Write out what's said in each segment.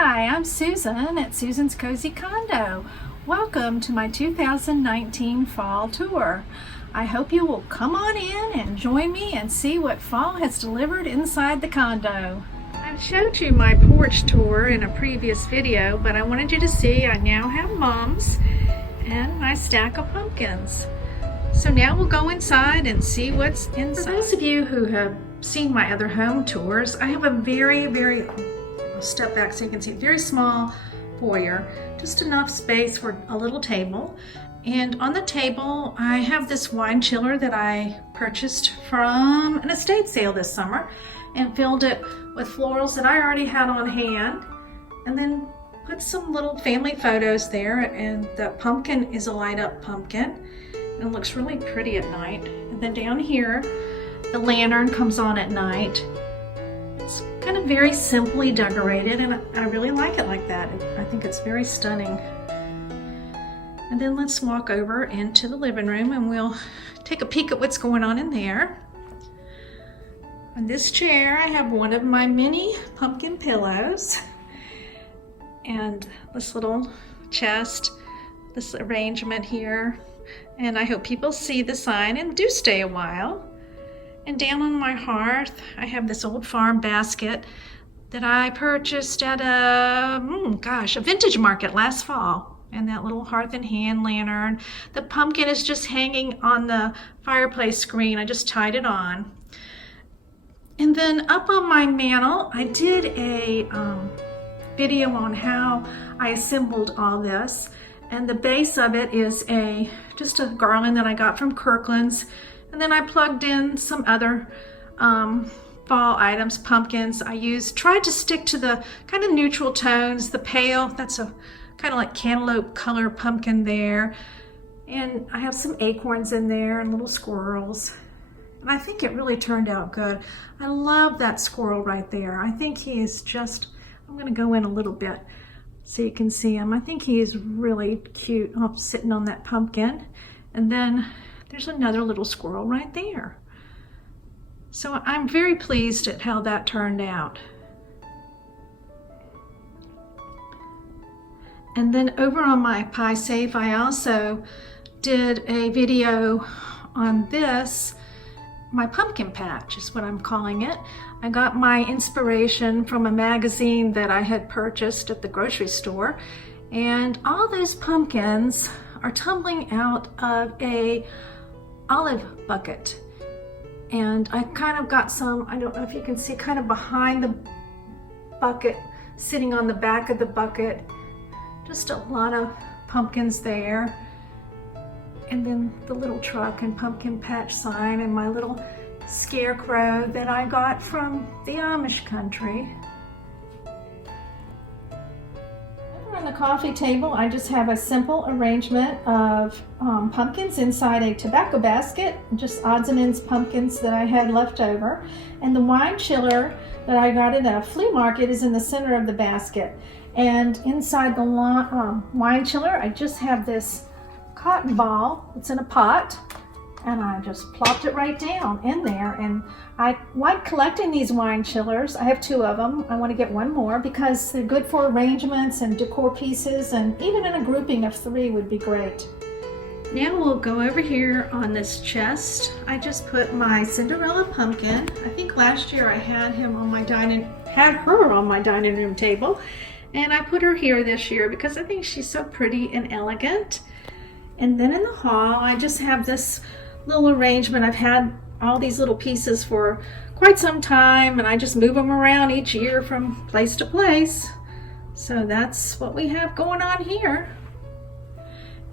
Hi, I'm Susan at Susan's Cozy Condo. Welcome to my 2019 fall tour. I hope you will come on in and join me and see what fall has delivered inside the condo. I've showed you my porch tour in a previous video, but I wanted you to see I now have mums and my stack of pumpkins. So now we'll go inside and see what's inside. For those of you who have seen my other home tours, I have a I'll step back so you can see, a very small foyer, just enough space for a little table. And on the table, I have this wine chiller that I purchased from an estate sale this summer and filled it with florals that I already had on hand, and then put some little family photos there. And the pumpkin is a light up pumpkin and it looks really pretty at night. And then down here, the lantern comes on at night. It's kind of very simply decorated, and I really like it like that. I think it's very stunning. And then let's walk over into the living room and we'll take a peek at what's going on in there. On this chair, I have one of my mini pumpkin pillows, and this little chest, this arrangement here. And I hope people see the sign and do stay a while. And down on my hearth, I have this old farm basket that I purchased at a vintage market last fall. And that little hearth and hand lantern. The pumpkin is just hanging on the fireplace screen. I just tied it on. And then up on my mantle, I did a video on how I assembled all this. And the base of it is just a garland that I got from Kirkland's. And then I plugged in some other fall items, pumpkins. Tried to stick to the kind of neutral tones, the pale, that's a kind of like cantaloupe color pumpkin there. And I have some acorns in there and little squirrels. And I think it really turned out good. I love that squirrel right there. I think he is I'm gonna go in a little bit so you can see him. I think he is really cute sitting on that pumpkin. And then there's another little squirrel right there. So I'm very pleased at how that turned out. And then over on my pie safe, I also did a video on this, my pumpkin patch is what I'm calling it. I got my inspiration from a magazine that I had purchased at the grocery store, and all those pumpkins are tumbling out of a olive bucket. And I kind of got some, I don't know if you can see, kind of behind the bucket, sitting on the back of the bucket, just a lot of pumpkins there. And then the little truck and pumpkin patch sign and my little scarecrow that I got from the Amish country. On the coffee table, I just have a simple arrangement of pumpkins inside a tobacco basket, just odds and ends pumpkins that I had left over. And the wine chiller that I got at a flea market is in the center of the basket. And inside the wine chiller, I just have this cotton ball. It's in a pot, and I just plopped it right down in there. And I like collecting these wine chillers. I have 2 of them. I want to get one more because they're good for arrangements and decor pieces, and even in a grouping of 3 would be great. Now we'll go over here on this chest. I just put my Cinderella pumpkin. I think last year I had her on my dining room table, and I put her here this year because I think she's so pretty and elegant. And then in the hall, I just have this little arrangement. I've had all these little pieces for quite some time, and I just move them around each year from place to place. So that's what we have going on here.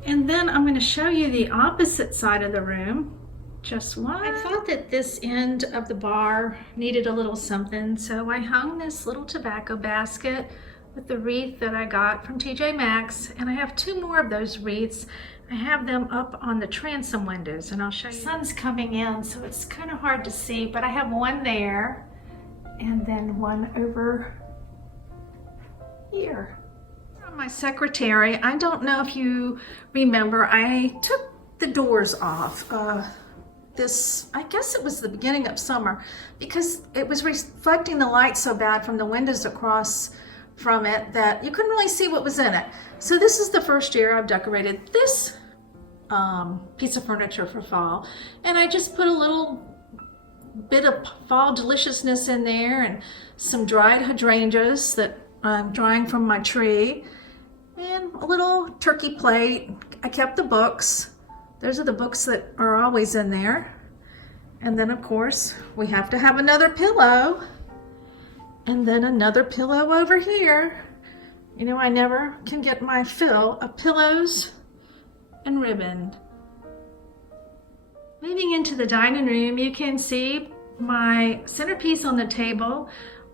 And then I'm going to show you the opposite side of the room. Just one. I thought that this end of the bar needed a little something, so I hung this little tobacco basket with the wreath that I got from TJ Maxx, and I have 2 more of those wreaths. I have them up on the transom windows, and I'll show you. The sun's coming in, so it's kind of hard to see, but I have one there and then one over here. On my secretary, I don't know if you remember, I took the doors off. I guess it was the beginning of summer, because it was reflecting the light so bad from the windows across from it that you couldn't really see what was in it. So this is the first year I've decorated this piece of furniture for fall, and I just put a little bit of fall deliciousness in there and some dried hydrangeas that I'm drying from my tree, and a little turkey plate. I kept the books. Those are the books that are always in there. And then of course we have to have another pillow, and then another pillow over here. You know, I never can get my fill of pillows and ribbon. Moving into the dining room, you can see my centerpiece on the table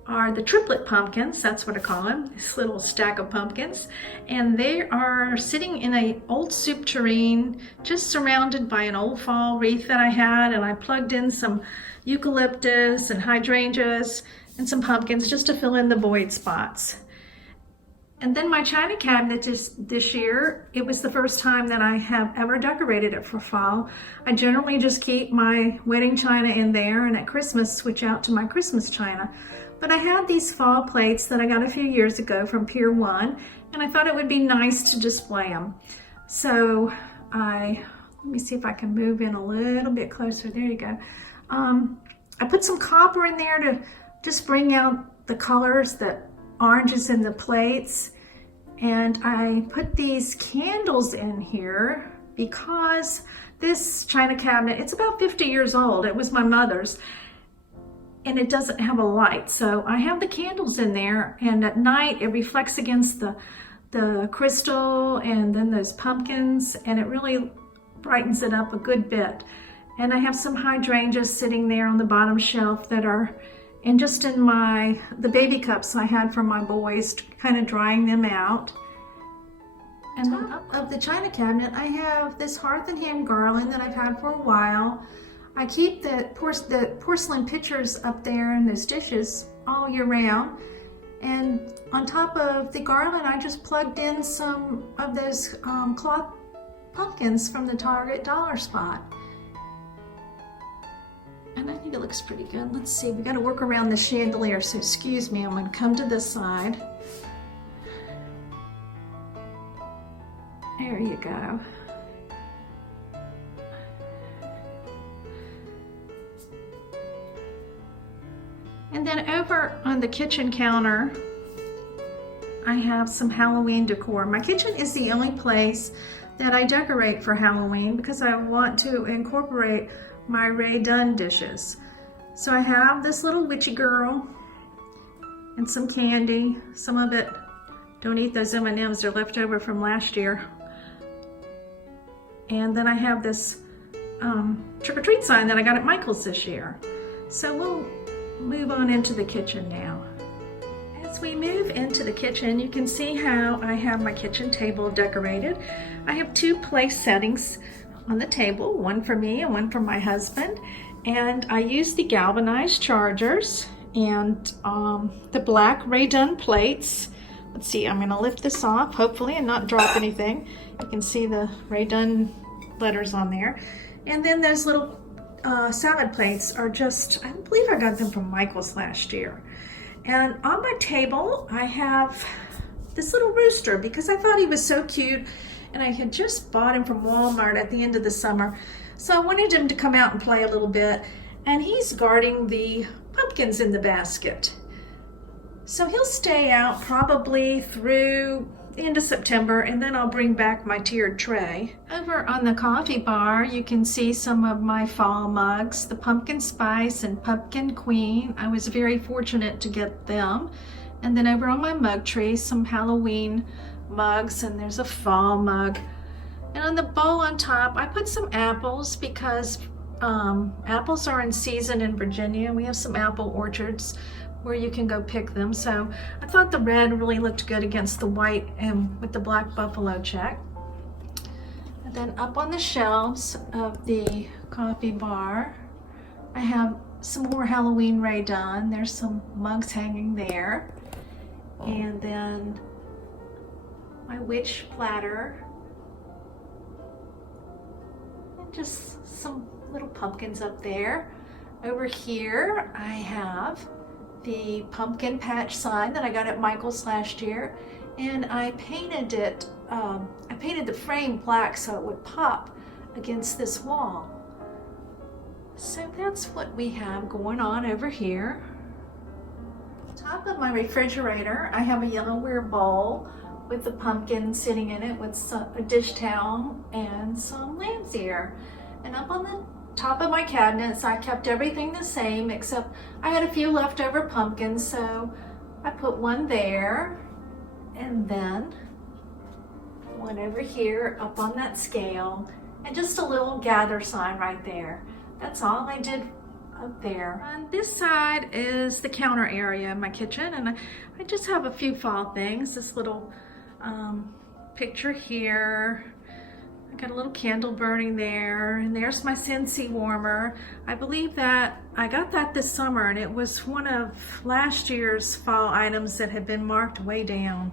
are the triplet pumpkins. That's what I call them, this little stack of pumpkins. And they are sitting in an old soup tureen, just surrounded by an old fall wreath that I had, and I plugged in some eucalyptus and hydrangeas and some pumpkins just to fill in the void spots. And then my china cabinet this year, it was the first time that I have ever decorated it for fall. I generally just keep my wedding china in there, and at Christmas switch out to my Christmas china. But I had these fall plates that I got a few years ago from Pier 1, and I thought it would be nice to display them. So let me see if I can move in a little bit closer. There you go. I put some copper in there to just bring out the colors, the oranges in the plates. And I put these candles in here because this china cabinet, it's about 50 years old. It was my mother's, and it doesn't have a light. So I have the candles in there, and at night it reflects against the crystal and then those pumpkins, and it really brightens it up a good bit. And I have some hydrangeas sitting there on the bottom shelf that are just in the baby cups I had from my boys, kind of drying them out. And then up of the china cabinet, I have this hearth and hand garland that I've had for a while. I keep the porcelain pitchers up there in those dishes all year round. And on top of the garland, I just plugged in some of those cloth pumpkins from the Target dollar spot. And I think it looks pretty good. Let's see, we got to work around the chandelier, so excuse me, I'm going to come to this side. There you go. And then over on the kitchen counter, I have some Halloween decor. My kitchen is the only place that I decorate for Halloween because I want to incorporate my Ray Dunn dishes. So I have this little witchy girl and some candy. Some of it, don't eat those M&Ms, they're left over from last year. And then I have this trick-or-treat sign that I got at Michael's this year. So we'll move on into the kitchen now. As we move into the kitchen, you can see how I have my kitchen table decorated. I have two place settings on the table, one for me and one for my husband. And I use the galvanized chargers and the black Ray Dunn plates. Let's see, I'm gonna lift this off, hopefully, and not drop anything. You can see the Ray Dunn letters on there. And then those little salad plates are just, I believe I got them from Michael's last year. And on my table, I have this little rooster because I thought he was so cute, and I had just bought him from Walmart at the end of the summer. So I wanted him to come out and play a little bit, and he's guarding the pumpkins in the basket. So he'll stay out probably through the end of September, and then I'll bring back my tiered tray. Over on the coffee bar, you can see some of my fall mugs, the Pumpkin Spice and Pumpkin Queen. I was very fortunate to get them. And then over on my mug tree, some Halloween mugs, and there's a fall mug. And on the bowl on top, I put some apples because apples are in season in Virginia. We have some apple orchards where you can go pick them. So I thought the red really looked good against the white and with the black buffalo check. And then up on the shelves of the coffee bar, I have some more Halloween Ray Dunn. There's some mugs hanging there. And then my witch platter. And just some little pumpkins up there. Over here, I have the pumpkin patch sign that I got at Michael's last year, and I painted it, I painted the frame black so it would pop against this wall. So that's what we have going on over here. On top of my refrigerator, I have a yellowware bowl with the pumpkin sitting in it with a dish towel and some lamb's ear. And up on the top of my cabinets, I kept everything the same except I had a few leftover pumpkins, so I put one there and then one over here up on that scale, and just a little gather sign right there. That's all I did up there. On this side is the counter area in my kitchen, and I just have a few fall things. This little picture here. I got a little candle burning there, and there's my Scentsy warmer. I believe that I got that this summer, and it was one of last year's fall items that had been marked way down.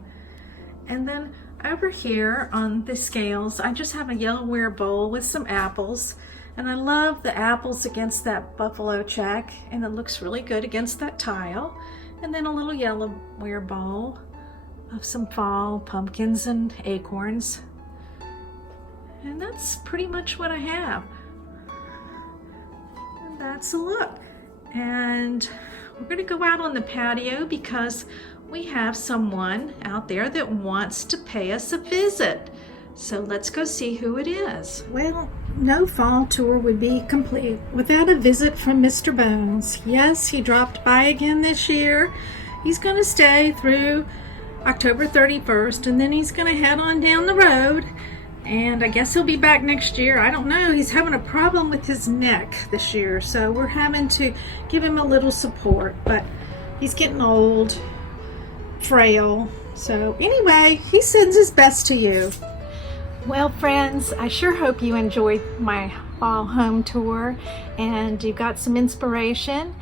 And then over here on the scales, I just have a yellowware bowl with some apples, and I love the apples against that buffalo check, and it looks really good against that tile. And then a little yellowware bowl of some fall pumpkins and acorns. And that's pretty much what I have. And that's a look. And we're going to go out on the patio because we have someone out there that wants to pay us a visit. So let's go see who it is. Well, no fall tour would be complete without a visit from Mr. Bones. Yes, he dropped by again this year. He's going to stay through October 31st, and then he's going to head on down the road, and I guess he'll be back next year. I don't know. He's having a problem with his neck this year, so we're having to give him a little support, but he's getting old, frail. So anyway, he sends his best to you. Well, friends, I sure hope you enjoyed my fall home tour and you got some inspiration.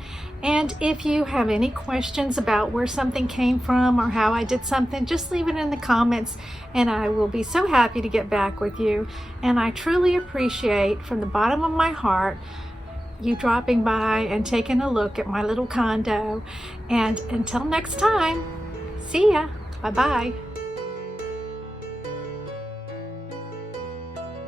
And if you have any questions about where something came from or how I did something, just leave it in the comments and I will be so happy to get back with you. And I truly appreciate, from the bottom of my heart, you dropping by and taking a look at my little condo. And until next time, see ya. Bye-bye.